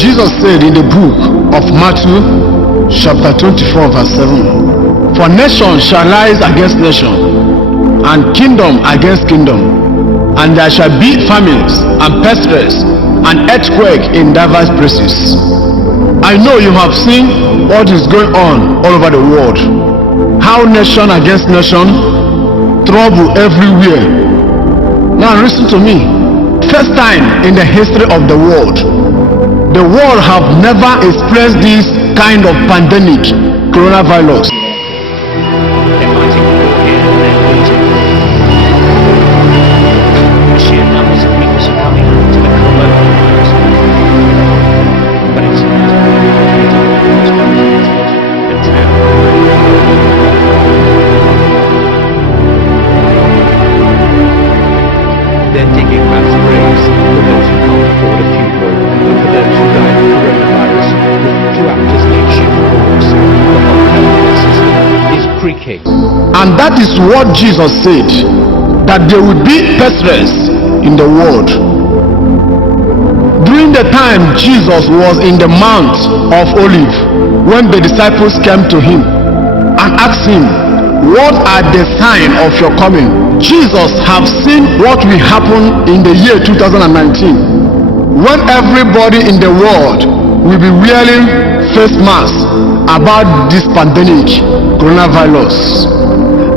Jesus said in the book of Matthew chapter 24 verse 7, "For nation shall rise against nation, and kingdom against kingdom, and there shall be famines and pestilence and earthquake in diverse places." I know you have seen what is going on all over the world. How nation against nation, trouble everywhere. Now listen to me. First time in the history of the world have never experienced this kind of pandemic, coronavirus. Sheer numbers of people succumbing to the coronavirus, but it's not. They're digging mass graves for those who can't afford a funeral, and for those who died of coronavirus, to act as makeshift morgues. The whole healthcare system is creaking. And that is what Jesus said, that there would be pestilence in the world. During the time Jesus was in the Mount of Olives, when the disciples came to him and asked him, "What are the signs of your coming?" Jesus have seen what will happen in the year 2019, when everybody in the world will be wearing face masks about this pandemic, coronavirus.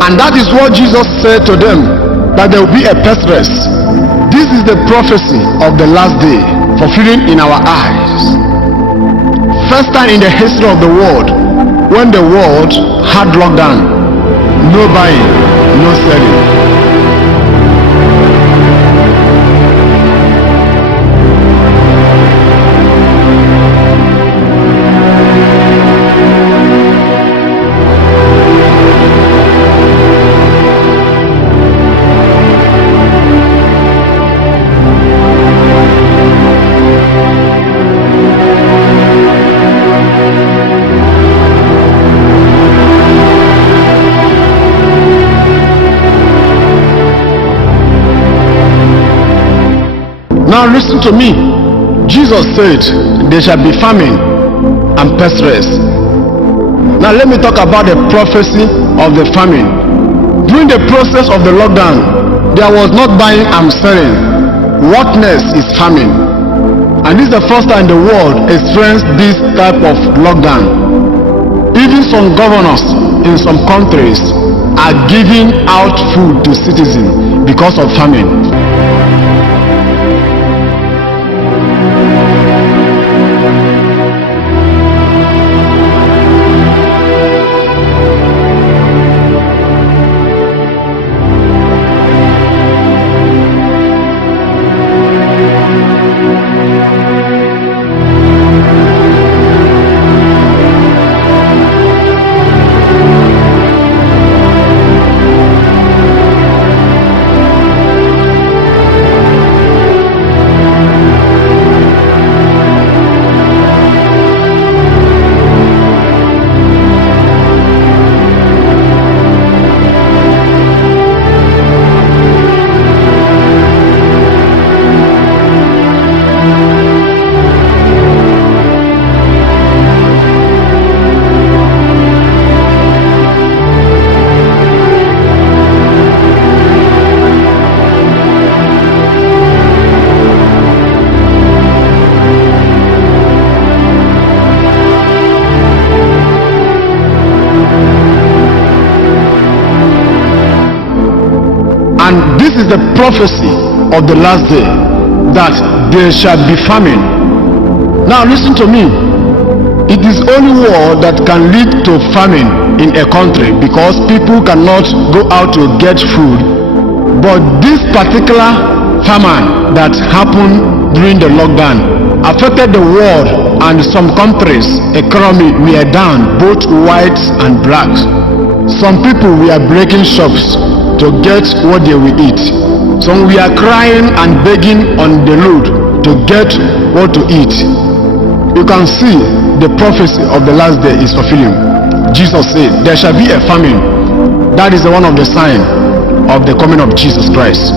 And that is what Jesus said to them, that there will be a pestilence. This is the prophecy of the last day, fulfilling in our eyes. First time in the history of the world, when the world had lockdown, no buying, no selling. Now listen to me. Jesus said there shall be famine and pestilence. Now let me talk about the prophecy of the famine. During the process of the lockdown, there was not buying and selling. What next is famine. And this is the first time the world experienced this type of lockdown. Even some governors in some countries are giving out food to citizens because of famine. And this is the prophecy of the last day, that there shall be famine. Now listen to me. It is only war that can lead to famine in a country, because people cannot go out to get food. But this particular famine that happened during the lockdown affected the world, and some countries' economy were down, both whites and blacks. Some people were breaking shops to get what they will eat. Some we are crying and begging on the road to get what to eat. You can see the prophecy of the last day is fulfilling. Jesus said there shall be a famine. That is one of the signs of the coming of Jesus Christ.